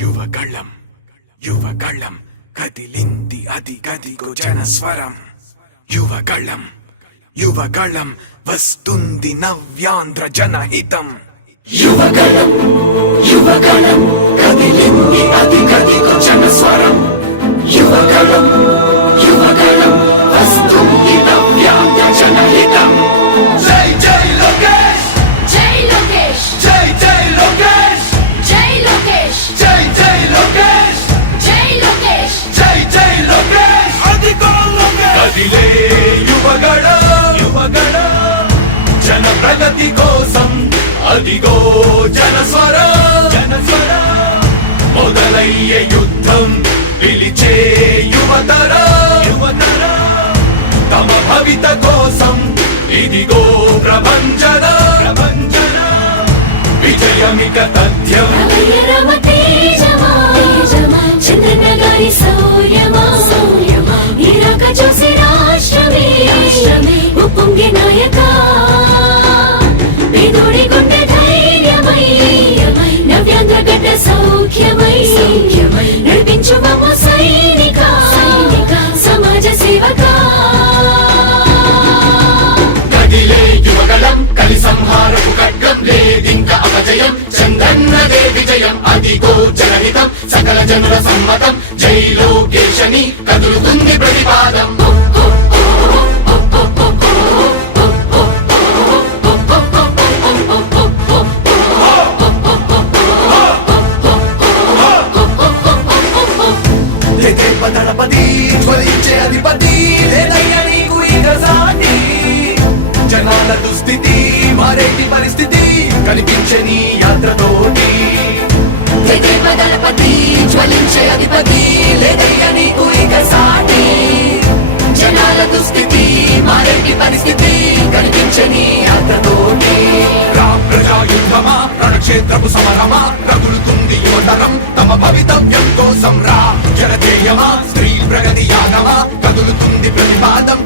యువగళం యువగళం కదిలింది అది గదిగో జనస్వరం. యువగళం యువగళం వస్తుంది నవ్యాంధ్ర జనహితం. యువగళం యువగళం కదిలింది అది గదిగో జనస్వరం. యువగళం యువగళం వస్తుంది నవ్యాంధ్ర జనహితం. జై జై లోకేష్ జై లోకేష్ జై జై లోకేష్ జై లోకేష్ జై జై లోకేష్ జై లోకేష్ జై జై లోకేష్ అదిగో లోకేష్. కదిలే యువగళం యువగళం జన ప్రగతి కోసం అదిగో జనస్వరం. జనస్వరం మొదలయ్యే యుద్ధం పిలిచే యువతరం. యువతరం తమ భవిత కోసం ఇదిగో ప్రభంజనం. ప్రభంజనం విజయమిక తథ్యం. రమయ రమ తేజమా చంద్రన్న గారి శౌర్యమా నీరాక చూసి రాష్ట్రమే ఉప్పొంగే నాయక పేదోడి గుండె ధైర్యమై నవ్యాంధ్ర గడ్డ సౌఖ్యమై నడిపించు మమ్మ సైనిక సమాజ సేవక. కదిలే యువగళం కలి సంహారపు ఖడ్గం లేదింక అపజయం. చంద్రన్నదే విజయం అదిగో జనహితం. సకల జనుల సమ్మతం జై లోకేశని కదులుతుంది ప్రతిపాదం. దళపతి జ్వలించే అధిపతి లేదయ్య నీకు ఇక సాటి. జనాల దుస్థితి మారేటి పరిస్థితి కనిపించే నీ యాత్రతోటి. దళపతి జ్వలించే అధిపతి లేదయ్య నీకు ఇక సాటి. జనాల దుస్థితి మారేటి పరిస్థితి కనిపించే నీ యాత్రతోటి. ప్రజాయుద్ధమా రణక్షేత్రపు సమరమా రగులుతుంది యువతరం తమ భవితవ్యం కోసం. రా జనజేయమా స్త్రీ ప్రగతి యానమా కదులుతుంది ప్రతిపాదం.